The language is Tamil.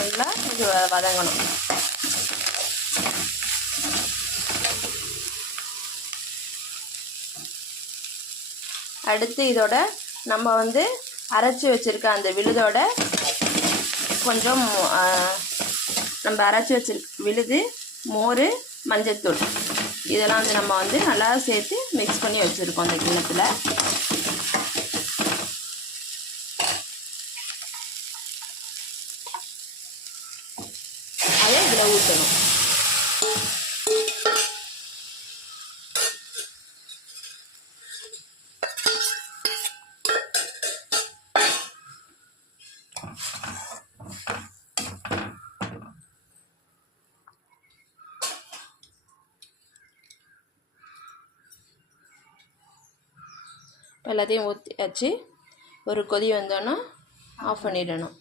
நல்லா இது வதங்கணும். அடுத்து இதோட நம்ம வந்து அரைச்சி வச்சுருக்க அந்த விழுதோட கொஞ்சம் நம்ம அரைச்சி வச்சுருக்க விழுது, மோர், மஞ்சத்தூள் இதெல்லாம் வந்து நம்ம வந்து நல்லா சேர்த்து மிக்ஸ் பண்ணி வச்சுருக்கோம் அந்த கிண்ணத்தில். அதை இதில் ஊற்றணும். எல்லாத்தையும் ஊற்றியாச்சு. ஒரு கொதி வந்தோன்னா ஆஃப் பண்ணிடணும்.